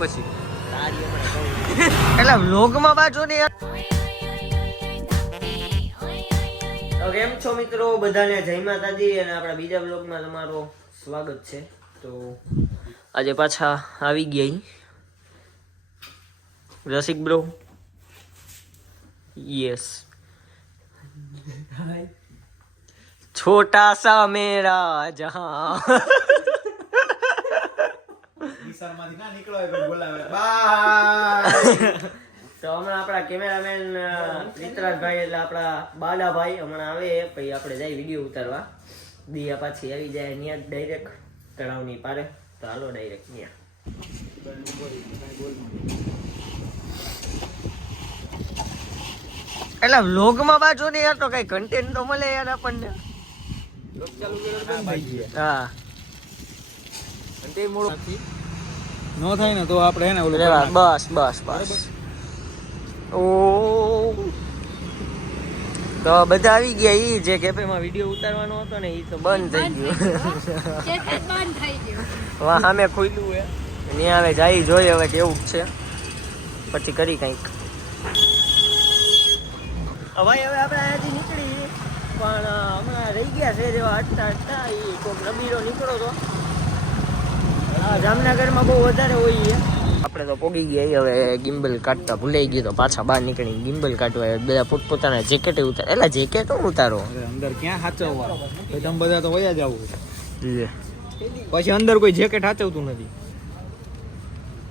પછી એટલે વ્લોગમાં બાજુ ને કેમ છો મિત્રો બધાને જય માતાજી અને આપણા બીજા વ્લોગમાં તમારું સ્વાગત છે. તો આજે પાછા આવી ગયા રસિક બ્રો. યસ छोटा सा मेरा जहां તો હમણાં આપણા કેમેરામેન રીતરાજભાઈ એટલે આપણા બાલાભાઈ હમણાં આવે પછી આપણે જાય વિડીયો ઉતારવા. દિયા પાછી આવી જાય ત્યાં ડાયરેક્ટ તળાવની પારે. તો હાલો ડાયરેક્ટ ત્યાં. એટલે વ્લોગમાં બાજુ ને યાર તો કઈ કન્ટેન્ટ તો મળે યાર આપણને. હા નો થાય ને તો આપણે હે ને ઓલું બસ બસ બસ. ઓ તો બધા આવી ગયા. ઈ જે કેફેમાં વિડીયો ઉતારવાનો હતો ને ઈ તો બંધ થઈ ગયો. વાહ સામે ખુલ્લું હે ત્યાં હવે જાય જોઈએ હવે કેવું છે પછી કરી કંઈક. ભાઈ હવે આપણે અહીંયાથી નીકળી પણ હમણાં રહી ગયા છે જેવા અટતા એ કોઈક રબીરો નીકળો તો જામનગરમાં બહુ વધારે હોય છે. આપણે તો પોગી ગયા હવે ગિમ્બલ કાઢતા ભૂલાઈ ગયું તો પાછા બહાર નીકળી ગિમ્બલ કાઢવા બધા પોતપોતાના જેકેટ ઉતાર. એટલે જેકેટ ઉતારો અંદર ક્યાં સાચવવા તમે બધા તો વયા જાવ પછી અંદર કોઈ જેકેટ સાચવતું નથી.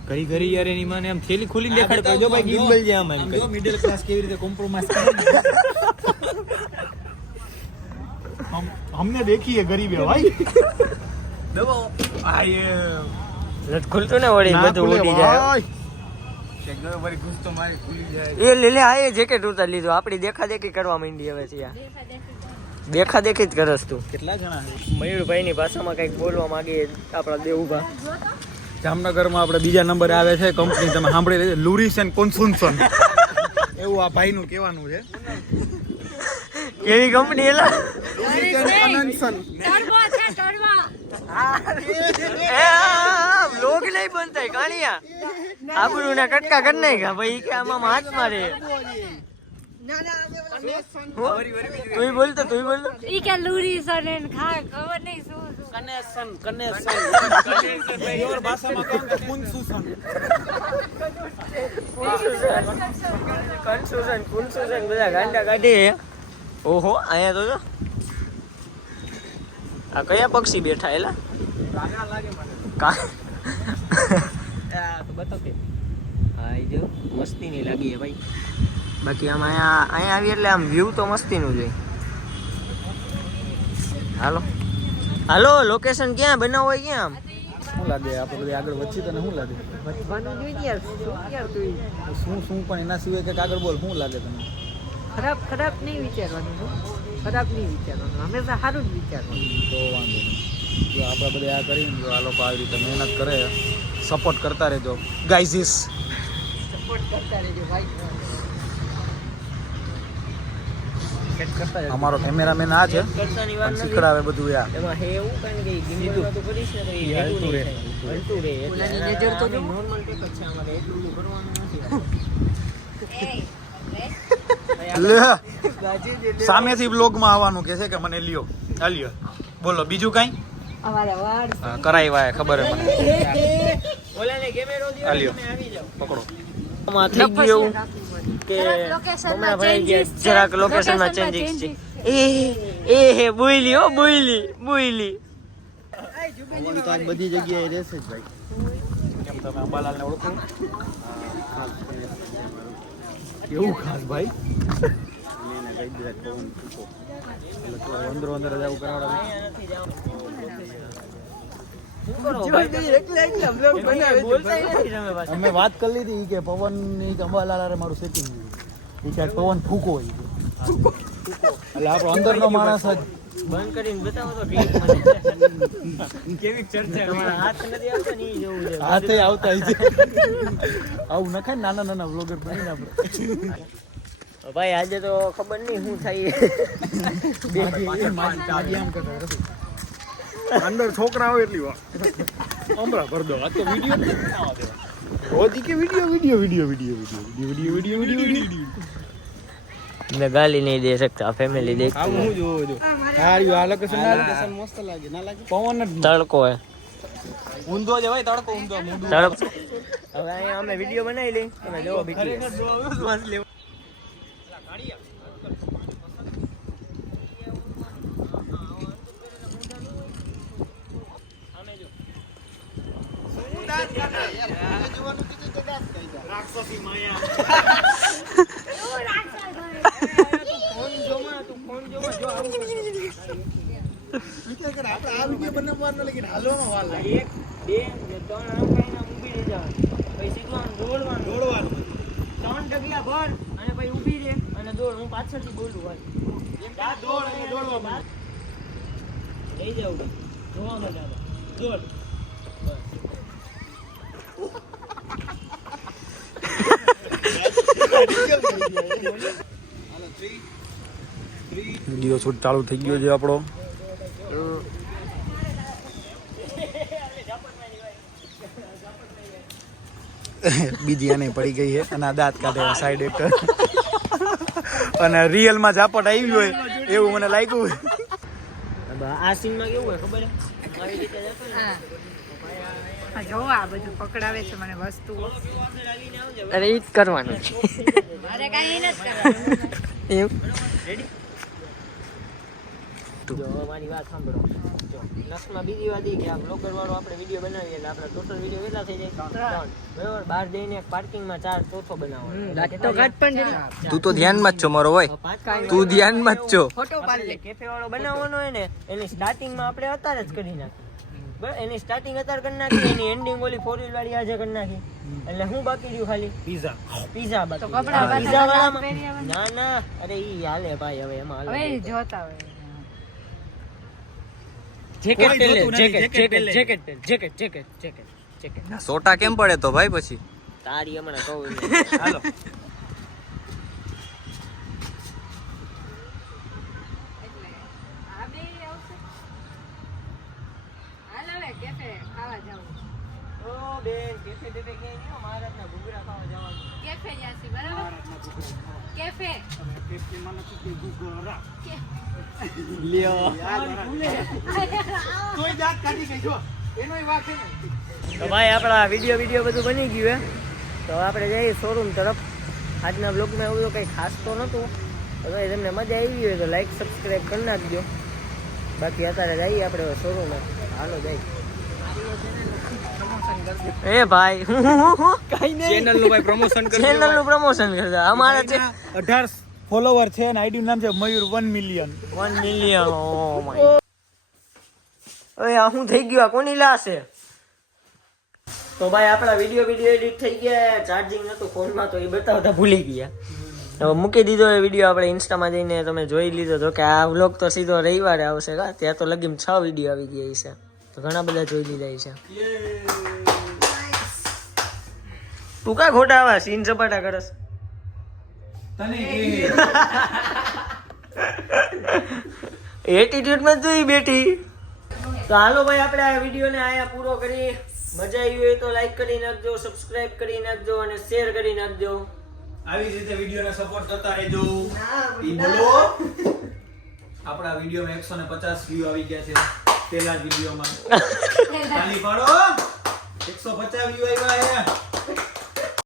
ઘડી ઘડી યાર એની માને આમ થેલી ખોલી દેખાડ જો ભાઈ ગિમ્બલ જે આમ જો મિડલ ક્લાસ કેવી રીતે કોમ્પ્રોમાઇઝ કરે. हमने देखी है गरीब है भाई. देखो आये લટ ખુલતો ને વળી બધું ઉડી જાય. એકદમ બરી ઘુસ તો મારી ખુલી જાય. એ લે લે આ જેકેટ ઉતાર લીધું. આપણી દેખાદેખી કરવા માંડી હવે છે. દેખાદેખી જ કરસ તું. કેટલા જણા છે મયુરભાઈ ની ભાષામાં કઈક બોલવા માંગીએ આપણા દેવુભા. જામનગરમાં આપણે બીજા નંબરે આવે છે કંપની. તમે સાંભળી લેજો લુરિસ એન્ડ કોન્સુન્સન એવું આ ભાઈનું કહેવાનું છે. કેવી કંપની એલા લોગ નહીં બનતા કાણિયા આબરૂ ના કટકા કરી નાખ્યા ભાઈ કે આમાં હાથ મારે. તું બોલતો ઈ કે લુરી સન એન ખા ખબર નહીં શું કનેક્શન યોર ભાષામાં કહું તો કુન્સુસન કન્ફ્યુઝન બધા ગાંડા કાઢે. ઓહો અહીંયા તો જો આ કયા પક્ષી બેઠા એલા હા એ જો મસ્તી ની લાગી ભાઈ. બાકી આમ અહીંયા આવી એટલે આમ વ્યૂ તો મસ્તી નું જોઈ. હાલો હાલો લોકેશન ક્યાં બનાવો હોય ક્યાં આમ શું લાગે આપણે બધી આગળ વચ્ચી તને શું લાગે વધવાનું જોઈએ યાર. શું પણ એના સિવાય કંઈક આગળ બોલ શું લાગે તને. ખરાબ નહીં વિચારવાનું. ખરાબ નહીં વિચારવાનું. હંમેશા સારું જ વિચારવાનું. તો વાંધો નહીં. જો આપણે બધા આ કરીને જો આ લોકો આવી રીતે મહેનત કરે સપોર્ટ કરતા રહેજો ગાઈઝીસ. સપોર્ટ કરતા રહેજો ભાઈ. અમારો કેમેરામેન આ છે શીખડાવે બધું યાર. એમાં હે એવું કારણ કે ગિમ્બલમાં તો કરીશ ને તો એ હલતું રહે. ઓલાની નજર તો નોર્મલ ટેક જ છે. અમારે એટલું કરવાનું નથી. સામેથી બ્લોગમાં આવવાનું કે છે કે મને લ્યો આ લ્યો બોલો બીજું કઈ કરાઈ વાય ખબર હે મને. ઓલાને કેમેરો આ દીયો લ્યો તમે આવી જાવ. પકડો. આમાં થઈ ગયું કે હમણાં ભાઈ ગયા જરાક લોકેશનમાં ચેન્જીસ છે. એ હે બોઈલી હો બોઈલી. તો આજ બધી જગ્યાએ રહેશે જ ભાઈ. કેમ તમે અંબાલાલને ઓળખો? કેવું ખાસ ભાઈ. મેને કહી દીધા પવન ફૂકો એટલે તો અંદર જ આવું કરાવડા. અમે વાત કરી લીધી કે પવન ની અંબાલાલ મારું સેટિંગ પવન ફૂકો એટલે આપણો અંદરનો માણસ જ બંધ કરીને બતાવો તો ઠીક મને. કેવી ચર્ચા અમારા હાથ નથી આવતા ને ઈ જોવું છે. હાથે આવતા છે. આવું નખાય નાના નાના વ્લોગર બનીને આપણે. ભાઈ આજે તો ખબર નહીં શું થાય. અંદર છોકરા આવે એટલી વાર અમરા ભર દો. આ તો વિડીયો ના આવે. ઓજી કે વિડિયો मैं गाली नहीं दे सकता फैमिली देखती આવું है હું જોવો જો હારી આ લોકેશન મસ્ત લાગે ના લાગે પવન જ तड़को है ઊંધો જ હોય તડકો ઊંધો મૂંડું તડકો હવે અહીંયા અમે વિડીયો બનાવી લઈ તમે જોવો બીટી ખરેખર જોવા શ્વાસ લેવો રાક્ષસી માયા ફોન જોમાં તું ફોન જોમાં જો આવું આપણે આ વિડિયો બનાવવાનો લેકિન હાલવાનો વાલ એક બે ને ત્રણ આમ કઈને ઊભી રહી જવાનું પછી સીધું આમ દોડવાનું ત્રણ ડગલા ભર અને પછી ઊભી રહે અને દોડ હું પાછળથી બોલું ભાઈ આ દોડ અને દોડવા માંડ લઈ જાવ જોવા માટે દોડ વિડિયો શૂટ ચાલુ થઈ ગયો છે આપણો બીજી આને પડી ગઈ છે અને આ દાંત કાઢે સાઈડ એક્ટર અને રિયલ માં ઝાપટ આવી હોય એવું મને લાગ્યું આ સીનમાં કેવું હોય ખબર છે આવી રીતે જતો ને હા, જો આ બધું પકડાવે છે મને વસ્તુ અરે ઈ જ કરવાનું મારે કાંઈ નથી કરવાનું એવું રેડી જો મારી વાત સાંભળો જો નસમાં બીજી વાત ઈ કે આ બ્લોગર વાળો આપણે વિડીયો બનાવીએ એટલે આપણે ટોટલ વિડીયો કેટલા થઈ જાય 3 બરાબર બહાર જઈને એક પાર્કિંગમાં 4 ચોથો બનાવવાનો તો ઘાટ પણ તું તો ધ્યાનમાં જ છો મારો ભાઈ તું ધ્યાનમાં જ છો ફોટો પાડી લે કેફે વાળો બનાવવાનો હોય ને એની સ્ટાર્ટિંગમાં આપણે અત્યારે જ કરી નાખી બરાબર એની સ્ટાર્ટિંગ અત્યારે કરી નાખી એની એન્ડિંગ ઓલી 4 વ્હીલ વાળી આજે કરી નાખી એટલે હું બાકી રહ્યું ખાલી પીઝા બાકી તો કપડાં પીઝા પહેરી વાળામાં આવવાના? ના અરે ઈ હાલે ભાઈ હવે એમાં હાલે હવે જોતા હોય જેકેટ કોઈ પહેલે જોતું નથી, જેકેટ જેકેટ જેકેટ સોટા કેમ પડે તો ભાઈ પછી તારી હમણાં કહું હાલો એટલે આ બે આવશે હાલ હવે કેફે ખાવા જાવું ઓ બેન કેફે બેફે ક્યાંય નહીં હો, મહારાજના ઘૂઘરા ખાવા જવાનું કેફે જાસી બરાબર કેફે તોય દાંત કાઢી ગઈ જો એનોય વાક છે ને તો ભાઈ આપણા વિડીયો બધું બની ગયું હે તો આપણે જઈએ શોરૂમ તરફ આજના બ્લોગમાં એવું તો કંઈ ખાસ તો નહોતું તો ભાઈ તમને મજા આવી હોય તો લાઈક સબસ્ક્રાઈબ કરી નાખજો બાકી અત્યારે જઈએ આપણે શોરૂમે હાલો જઈએ એ ભાઈ કઈ નહીં ચેનલ નું ભાઈ પ્રમોશન ચેનલ નું પ્રમોશન કરતા અમારા છે 18 ફોલોવર છે અને આઈડી નામ છે મયુર 1 મિલિયન 1 મિલિયન ઓ માય ઓય આ હું થઈ ગયું આ કોની લાશે તો ભાઈ આપણા વિડીયો એડિટ થઈ ગયા ચાર્જિંગ નતું ફોનમાં તો એ બતાવતા ભૂલી ગયા હવે મૂકી દીધો એ વિડીયો આપણે ઇન્સ્ટામાં જઈને તમે જોઈ લીધો તો કે આ વ્લોગ તો સીધો રવિવારે આવશે કા ત્યાં તો લગીમ 6 વિડીયો આવી ગયા છે તો ઘણા બધા જોઈ લીધા છે તું કા ખોટા આવા સીન સપાટા કરસ તને એટીટ્યુડ માં તું બેઠી તો હાલો ભાઈ આપણે આ વિડીયોને આયા પૂરો કરી મજા આવી હોય તો લાઈક કરી નાખજો સબસ્ક્રાઇબ કરી નાખજો અને શેર કરી નાખજો આવી જ રીતે વિડીયોને સપોર્ટ કરતા રહેજો ઈ બોલો આપણા વિડીયોમાં 150 વ્યૂ આવી ગયા છે પહેલા જ વિડીયોમાં ખાલી પાડો 150 વ્યૂ આવ્યા છે